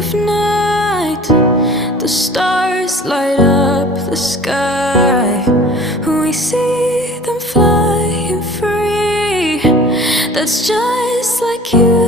of night, the stars light up the sky. We see them flying free. That's just like you.